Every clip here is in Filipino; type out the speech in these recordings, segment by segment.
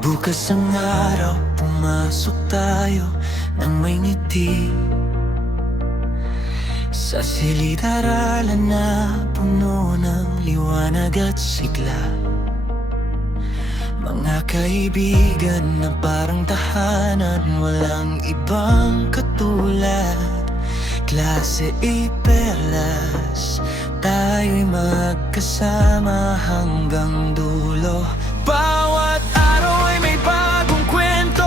Bukas ang araw, pumasok tayo nang may ngiti. Sa silid-aralan na puno ng liwanag at sigla. Mga kaibigan na parang tahanan, walang ibang katulad. Klase A Perlas, tayo'y magkasama hanggang dulo. Bawat araw ay may bagong kwento,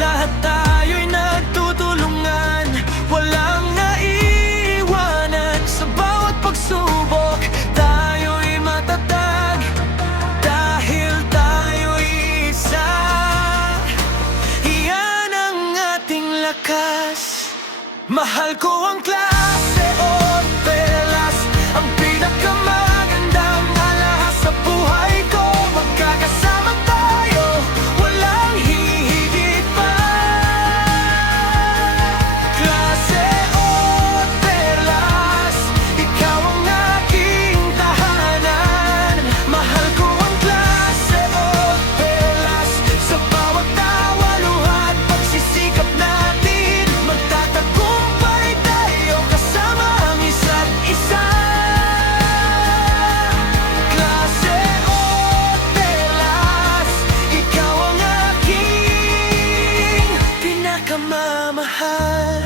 lahat tayo'y nagtutulungan. Walang naiiwanan sa bawat pagsubok. Tayo'y matatag dahil tayo'y isa. Iyan ang ating lakas. Mahal ko ang klase O Perlas, ang pinakamagandang alahas sa buhay ko. Magkakasama tayo, walang hihigit pa. Klase O Perlas, ikaw ang aking tahanan. Mahal ko ang klase O Perlas, sa bawat tawa, luha at pagsisikap natin. Magtatagumpay tayo kasama ang isa't isa. Klase O Perlas, ikaw ang aking pinakamamahal.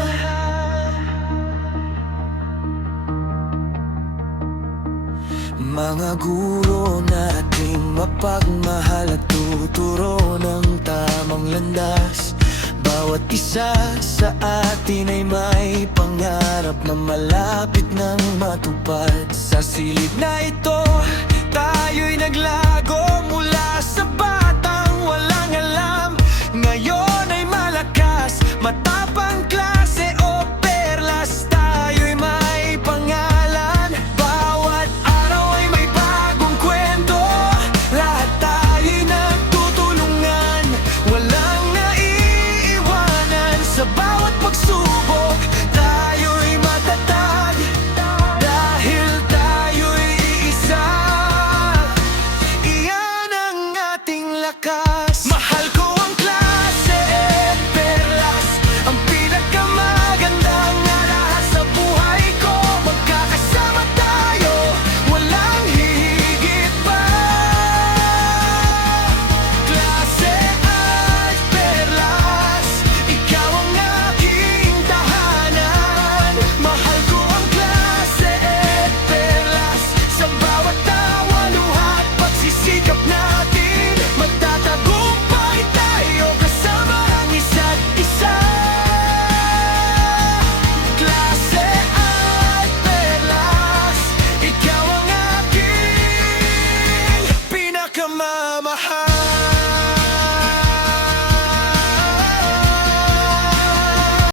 Mga guro nating mapagmahal at tuturo ng tamang landas. Bawat isa sa atin ay may pangarap na malapit nang matupad. Sa silid na ito, tayo'y naglago mula sa batang walang alam. Ngayon ay malakas, matapang klase O Perlas, tayo'y may pangalan. Bawat araw ay may bagong kwento, lahat tayo'y nagtutulungan. Walang naiiwanan sa bawat pagsubok. Tayo'y matatag dahil tayo'y isa. Iyan ang ating lakas. Mahal